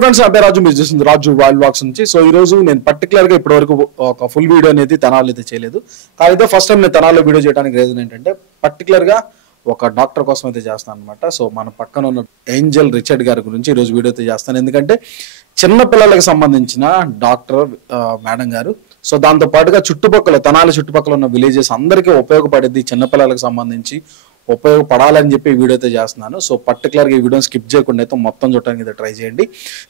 Friends అంటే రాజు మీరు చూసింది రాజు వైల్డ్ వాక్స్ నుంచి. సో ఈ రోజు నేను పర్టికులర్ గా ఇప్పటి వరకు ఒక ఫుల్ వీడియో అనేది తెనాలి అయితే చేయలేదు. కాకపోతే ఫస్ట్ టైం నేను తెనాలిలో వీడియో చేయడానికి రీజన్ ఏంటంటే పర్టికులర్ గా ఒక డాక్టర్ కోసం అయితే చేస్తాను అనమాట. సో మన పక్కన ఉన్న ఏంజల్ రిచర్డ్ గారి గురించి ఈరోజు వీడియో అయితే చేస్తాను. ఎందుకంటే చిన్న పిల్లలకు సంబంధించిన డాక్టర్ మేడం గారు. సో దాంతో పాటుగా చుట్టుపక్కల తెనాలి చుట్టుపక్కల ఉన్న విలేజెస్ అందరికీ ఉపయోగపడేది, చిన్నపిల్లలకు సంబంధించి ఉపయోగపడాలని చెప్పి ఈ వీడియో అయితే చేస్తున్నాను. సో పర్టికులర్గా ఈ వీడియోని స్కిప్ చేయకుండా అయితే మొత్తం చూడడానికి అయితే ట్రై చేయండి.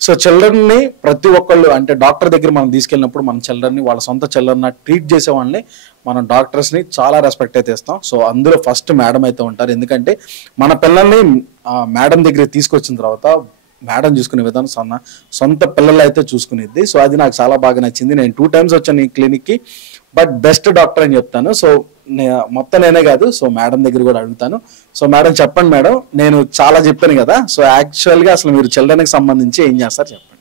సో చిల్డ్రన్ని ప్రతి ఒక్కళ్ళు అంటే డాక్టర్ దగ్గర మనం తీసుకెళ్ళినప్పుడు మన చిల్డ్రన్ని వాళ్ళ సొంత చిల్డ్రన్ ట్రీట్ చేసే వాళ్ళని మనం డాక్టర్స్ని చాలా రెస్పెక్ట్ అయితే ఇస్తాం. సో అందులో ఫస్ట్ మేడం అయితే ఉంటారు. ఎందుకంటే మన పిల్లల్ని మేడం దగ్గర తీసుకొచ్చిన తర్వాత మేడం చూసుకునే విధానం సొంత పిల్లలు అయితే చూసుకునేది. సో అది నాకు చాలా బాగా నచ్చింది. నేను 2 times వచ్చాను ఈ క్లినిక్కి, బట్ బెస్ట్ డాక్టర్ అని చెప్తాను. సో మొత్తం నేనే కాదు, సో మేడం దగ్గర కూడా అడుగుతాను. సో మేడం చెప్పండి మేడం, నేను చాలా చెప్పాను కదా, సో యాక్చువల్గా అసలు మీరు చిల్డ్రన్కి సంబంధించి ఏం చేస్తారు చెప్పండి.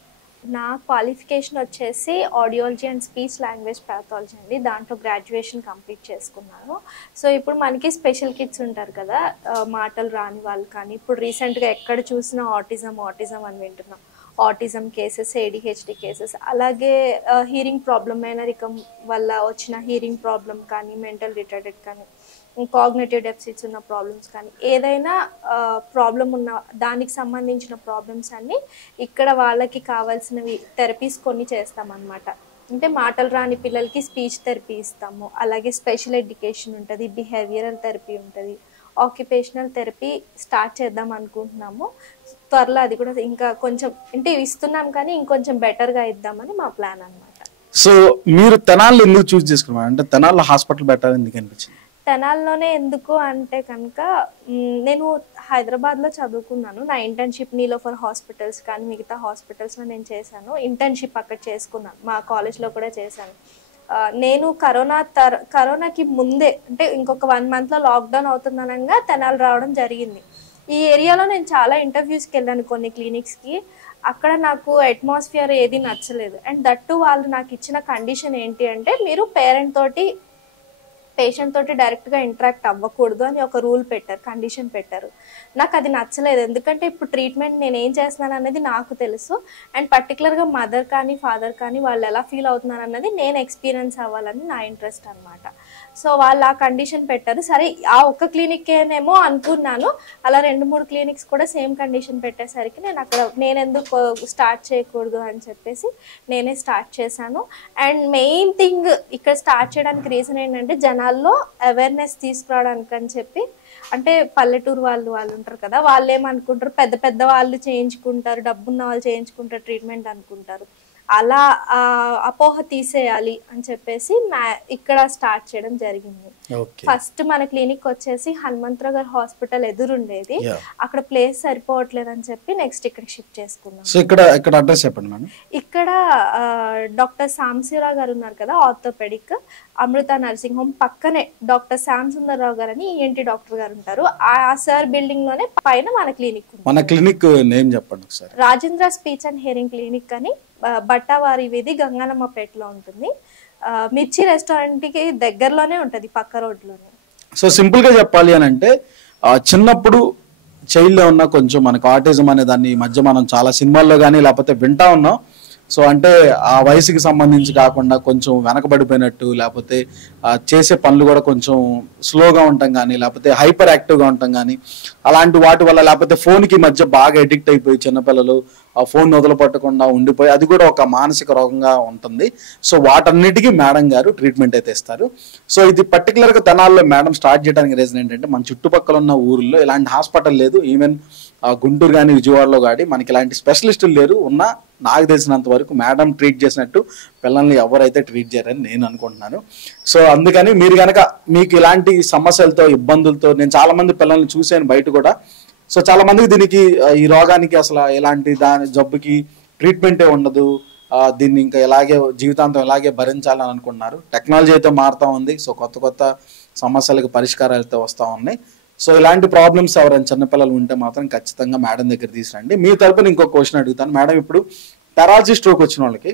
నా క్వాలిఫికేషన్ వచ్చేసి audiology and speech language pathology అండి. దాంట్లో గ్రాడ్యుయేషన్ కంప్లీట్ చేసుకున్నాను. సో ఇప్పుడు మనకి స్పెషల్ కిడ్స్ ఉంటారు కదా, మాటలు రాని వాళ్ళు కానీ, ఇప్పుడు రీసెంట్గా ఎక్కడ చూసినా ఆటిజం అని వింటున్నాం. ఆటిజం కేసెస్, ADHD కేసెస్, అలాగే హీరింగ్ ప్రాబ్లమ్, మేనరికం వల్ల వచ్చిన హీరింగ్ ప్రాబ్లం కానీ, మెంటల్ రిటార్డెడ్ కానీ, కాగ్నిటివ్ డెఫిసిట్స్ ఉన్న ప్రాబ్లమ్స్ కానీ, ఏదైనా ప్రాబ్లం ఉన్న దానికి సంబంధించిన ప్రాబ్లమ్స్ అన్నీ ఇక్కడ వాళ్ళకి కావాల్సినవి థెరపీస్ కొన్ని చేస్తామన్నమాట. అంటే మాటలు రాని పిల్లలకి స్పీచ్ థెరపీ ఇస్తాము, అలాగే స్పెషల్ ఎడ్యుకేషన్ ఉంటుంది, బిహేవియరల్ థెరపీ ఉంటుంది, ఆక్యుపేషనల్ థెరపీ స్టార్ట్ చేద్దాం అనుకుంటున్నాము త్వరలో. అది కూడా ఇంకా కొంచెం అంటే ఇస్తున్నాం కానీ ఇంకొంచెం బెటర్గా ఇద్దామని మా ప్లాన్ అనమాట. సో మీరు తెనాలి ఎందుకు చూస్ చేసుకున్నారు? అంటే తెనాలిలో హాస్పిటల్ బెటర్ ఎందుకు అనిపించింది? తెనాల్లోనే ఎందుకు అంటే కనుక నేను హైదరాబాద్లో చదువుకున్నాను. నా ఇంటర్న్షిప్ నీలోఫర్ హాస్పిటల్స్ కానీ మిగతా హాస్పిటల్స్లో నేను చేశాను. ఇంటర్న్షిప్ అక్కడ చేసుకున్నాను, మా కాలేజ్లో కూడా చేశాను. నేను కరోనాకి ముందే అంటే ఇంకొక 1 monthలో లాక్డౌన్ అవుతుందనగా తెనాలి రావడం జరిగింది. ఈ ఏరియాలో నేను చాలా ఇంటర్వ్యూస్కి వెళ్ళాను, కొన్ని క్లినిక్స్కి. అక్కడ నాకు అట్మాస్ఫియర్ ఏది నచ్చలేదు. అండ్ దట్టు వాళ్ళు నాకు ఇచ్చిన కండిషన్ ఏంటి అంటే, మీరు పేషెంట్ తోటి డైరెక్ట్గా ఇంటరాక్ట్ అవ్వకూడదు అని ఒక రూల్ పెట్టారు, కండిషన్ పెట్టారు. నాకు అది నచ్చలేదు. ఎందుకంటే ఇప్పుడు ట్రీట్మెంట్ నేను ఏం చేస్తున్నాను అనేది నాకు తెలుసు. అండ్ పర్టికులర్గా మదర్ కానీ ఫాదర్ కానీ వాళ్ళు ఎలా ఫీల్ అవుతున్నారు అన్నది నేను ఎక్స్పీరియన్స్ అవ్వాలని నా ఇంట్రెస్ట్ అనమాట. సో వాళ్ళు ఆ కండిషన్ పెట్టారు. సరే ఆ ఒక్క క్లినిక్కేనేమో అనుకున్నాను, అలా 2-3 క్లినిక్స్ కూడా సేమ్ కండిషన్ పెట్టేసరికి నేను ఎందుకు స్టార్ట్ చేయకూడదు అని చెప్పేసి నేనే స్టార్ట్ చేశాను. అండ్ మెయిన్ థింగ్ ఇక్కడ స్టార్ట్ చేయడానికి రీజన్ ఏంటంటే జనాల్లో అవేర్నెస్ తీసుకురావడానికి అని చెప్పి. అంటే పల్లెటూరు వాళ్ళు ఉంటారు కదా, వాళ్ళు ఏమనుకుంటారు, పెద్ద వాళ్ళు చేయించుకుంటారు, డబ్బున్న వాళ్ళు చేయించుకుంటారు ట్రీట్మెంట్ అనుకుంటారు. అలా అపోహ తీసేయాలి అని చెప్పేసి ఇక్కడ స్టార్ట్ చేయడం జరిగింది. ఫస్ట్ మన క్లినిక్ వచ్చేసి హనుమంతరావు గారి హాస్పిటల్ ఎదురుండేది, అక్కడ ప్లేస్ సరిపోవట్లేదు అని చెప్పి నెక్స్ట్ ఇక్కడ షిఫ్ట్ చేసుకున్నాం. ఇక్కడ డాక్టర్ సాంశీరావు గారు ఉన్నారు కదా, ఆర్థోపెడిక్, అమృత నర్సింగ్ హోమ్ పక్కనే డాక్టర్ శ్యామ్ సుందర్రావు గారు అని ENT డాక్టర్ గారు ఉంటారు. ఆ సార్ బిల్డింగ్ లోనే పైన మన క్లినిక్ నేమ్ చెప్పండి ఒకసారి. Rajendra speech and hearing clinic అని బట్టావారి వీధి గంగానమ్మపేటలో ఉంటుంది. మిర్చి రెస్టారెంట్ కి దగ్గరలోనే ఉంటది, పక్క రోడ్లోనే. సో సింపుల్ గా చెప్పాలి అని అంటే చిన్నప్పుడు చైల్డ్ లో ఉన్న కొంచెం మనకు ఆటిజం అనే దాన్ని ఈ మధ్య మనం చాలా సినిమాల్లో కానీ లేకపోతే వింటా ఉన్నాం. సో అంటే ఆ వయసుకి సంబంధించి కాకుండా కొంచెం వెనకబడిపోయినట్టు, లేకపోతే చేసే పనులు కూడా కొంచెం స్లోగా ఉంటాం కానీ, లేకపోతే హైపర్ యాక్టివ్గా ఉంటాం కానీ, అలాంటి వాటి వల్ల, లేకపోతే ఫోన్కి మధ్య బాగా అడిక్ట్ అయిపోయి చిన్నపిల్లలు ఆ ఫోన్ వదలపట్టకుండా ఉండిపోయి అది కూడా ఒక మానసిక రోగంగా ఉంటుంది. సో వాటన్నిటికీ మేడం గారు ట్రీట్మెంట్ అయితే ఇస్తారు. సో ఇది పర్టికులర్గా తెనాల్లో మేడం స్టార్ట్ చేయడానికి రీజన్ ఏంటంటే, మన చుట్టుపక్కల ఉన్న ఊర్లో ఇలాంటి హాస్పిటల్ లేదు. ఈవెన్ గుంటూరు కానీ విజయవాడలో కానీ మనకి ఇలాంటి స్పెషలిస్టులు లేరు. ఉన్నా నాకు తెలిసినంత వరకు మేడం ట్రీట్ చేసినట్టు పిల్లల్ని ఎవరైతే ట్రీట్ చేయరని నేను అనుకుంటున్నాను. సో అందుకని మీరు కనుక మీకు ఇలాంటి సమస్యలతో ఇబ్బందులతో, నేను చాలా మంది పిల్లల్ని చూశాను బయట కూడా. సో చాలా మందికి దీనికి ఈ రోగానికి అసలు ఎలాంటి జబ్బుకి ట్రీట్మెంటే ఉండదు, దీన్ని ఇంకా ఇలాగే జీవితాంతం ఇలాగే భరించాలని అనుకుంటున్నారు. టెక్నాలజీ అయితే మారుతూ ఉంది. సో కొత్త సమస్యలకు పరిష్కారాలు అయితే వస్తూ ఉన్నాయి. సో ఇలాంటి ప్రాబ్లమ్స్ ఎవరైనా చిన్నపిల్లలు ఉంటే మాత్రం ఖచ్చితంగా మేడం దగ్గర తీసుకురండి. మీ తరపున ఇంకో క్వశ్చన్ అడుగుతాను మేడం. ఇప్పుడు పారాలసిస్ స్ట్రోక్ వచ్చిన వాళ్ళకి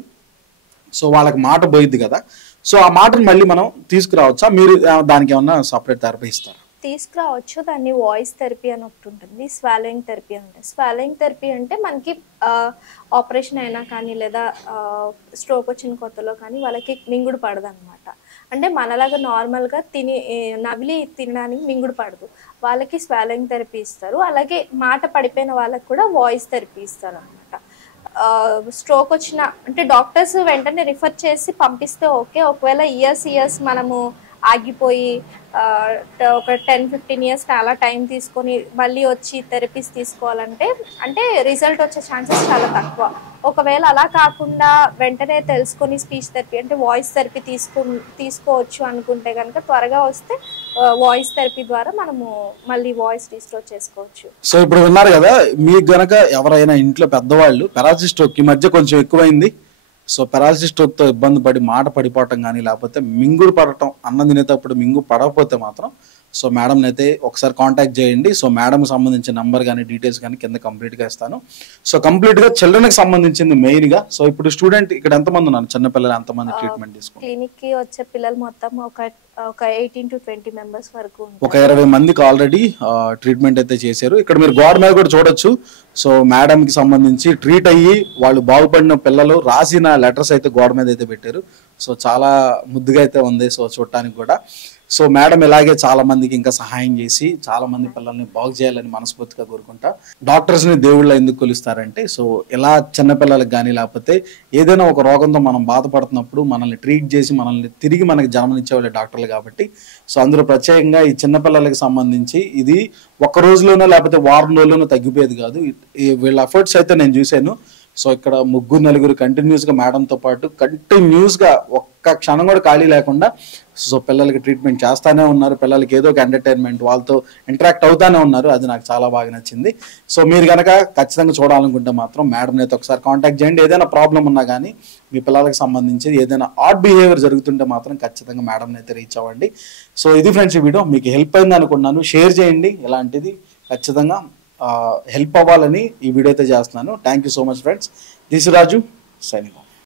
సో వాళ్ళకి మాట పోయిద్ది కదా, సో ఆ మాటను మళ్ళీ మనం తీసుకురావచ్చా? మీరు దానికి ఏమన్నా సపరేట్ థెరపీ ఇస్తారా? తీసుకురావచ్చు. దాన్ని వాయిస్ థెరపీ అని ఒకటి ఉంటుంది, స్వాలోయింగ్ థెరపీ అని ఉంటుంది. స్వాలోయింగ్ థెరపీ అంటే మనకి ఆపరేషన్ అయినా కానీ లేదా స్ట్రోక్ వచ్చిన కొత్తలో కానీ వాళ్ళకి మింగుడు పడదు అనమాట. అంటే మనలాగా నార్మల్గా నవిలి తినడానికి మింగుడు పడదు, వాళ్ళకి స్వాలోయింగ్ థెరపీ ఇస్తారు. అలాగే మాట పడిపోయిన వాళ్ళకి కూడా వాయిస్ థెరపీ ఇస్తారు అనమాట. స్ట్రోక్ వచ్చిన అంటే డాక్టర్స్ వెంటనే రిఫర్ చేసి పంపిస్తే ఓకే. ఒకవేళ ఇయర్స్ మనము ఆగిపోయి ఒక 10-15 ఇయర్స్ అలా టైం తీసుకొని మళ్ళీ వచ్చి థెరపీస్ తీసుకోవాలంటే అంటే రిజల్ట్ వచ్చే ఛాన్సెస్ చాలా తక్కువ. ఒకవేళ అలా కాకుండా వెంటనే తెలుసుకొని స్పీచ్ థెరపీ అంటే వాయిస్ థెరపీ తీసుకోవచ్చు అనుకుంటే కనుక త్వరగా వస్తే వాయిస్ థెరపీ ద్వారా మనము మళ్ళీ వాయిస్ రీస్టోర్ చేసుకోవచ్చు. సో ఇప్పుడు విన్నారు కదా, మీకు గనక ఎవరైనా ఇంట్లో పెద్దవాళ్ళు పెరాలసిస్ స్ట్రోక్ ఈ మధ్య కొంచెం ఎక్కువైంది. సో పెరాలసిస్ స్ట్రోక్తో ఇబ్బంది పడి మాట పడిపోవటం కానీ లేకపోతే మింగుడు పడటం, అన్నం తినేటప్పుడు మింగు పడకపోతే మాత్రం సో మేడంని అయితే ఒకసారి కాంటాక్ట్ చేయండి. సో మేడంకి సంబంధించిన నంబర్ కానీ డీటెయిల్స్ కానీ కింద కంప్లీట్గా ఇస్తాను. సో కంప్లీట్గా చిల్డ్రన్కి సంబంధించింది మెయిన్గా. సో ఇప్పుడు స్టూడెంట్ ఇక్కడ ఎంతమంది ఉన్నారు, చిన్నపిల్లలు ఎంతమంది ట్రీట్మెంట్ తీసుకుంటారు? క్లినిక్కి వచ్చే పిల్లలు మొత్తం ఒక 18 to 20 మెంబర్స్ వరకు, ఒక 20 మందికి ఆల్రెడీ ట్రీట్మెంట్ అయితే చేశారు. ఇక్కడ మీరు గోడ మీద కూడా చూడొచ్చు. సో మేడంకి సంబంధించి ట్రీట్ అయ్యి వాళ్ళు బాగుపడిన పిల్లలు రాసిన లెటర్స్ అయితే గోడ మీద అయితే పెట్టారు. సో చాలా ముద్దుగా అయితే ఉంది సో చూడటానికి కూడా. సో మేడం ఇలాగే చాలా మందికి ఇంకా సహాయం చేసి చాలా మంది పిల్లల్ని బాగు చేయాలని మనస్ఫూర్తిగా కోరుకుంటా. డాక్టర్స్ని దేవుళ్ళ ఎందుకు కొలుస్తారంటే సో ఇలా చిన్నపిల్లలకు కానీ లేకపోతే ఏదైనా ఒక రోగంతో మనం బాధపడుతున్నప్పుడు మనల్ని ట్రీట్ చేసి మనల్ని తిరిగి మనకి జన్మనిచ్చే వాళ్ళే డాక్టర్లు కాబట్టి సో అందులో ప్రత్యేకంగా ఈ చిన్నపిల్లలకి సంబంధించి ఇది ఒక్క రోజులోనో లేకపోతే వారం రోజుల్లోనో తగ్గిపోయేది కాదు. వీళ్ళ ఎఫర్ట్స్ అయితే నేను చూశాను. సో ఇక్కడ 3-4 కంటిన్యూస్గా మేడంతో పాటు కంటిన్యూస్గా ఒక్క క్షణం కూడా ఖాళీ లేకుండా సో పిల్లలకి ట్రీట్మెంట్ చేస్తానే ఉన్నారు. పిల్లలకి ఏదో ఒక ఎంటర్టైన్మెంట్, వాళ్ళతో ఇంటరాక్ట్ అవుతానే ఉన్నారు. అది నాకు చాలా బాగా నచ్చింది. సో మీరు కనుక ఖచ్చితంగా చూడాలనుకుంటే మాత్రం మేడంని అయితే ఒకసారి కాంటాక్ట్ చేయండి. ఏదైనా ప్రాబ్లం ఉన్నా కానీ మీ పిల్లలకి సంబంధించి ఏదైనా ఆడ్ బిహేవియర్ జరుగుతుంటే మాత్రం ఖచ్చితంగా మేడంని అయితే రీచ్ అవ్వండి. సో ఇది ఫ్రెండ్స్ ఈ వీడియో మీకు హెల్ప్ అయింది అనుకున్నాను. షేర్ చేయండి, ఇలాంటిది ఖచ్చితంగా హెల్ప్ అవ్వాలని ఈ వీడియో అయితే చేస్తున్నాను. Thank you so much friends. This Raju signing off.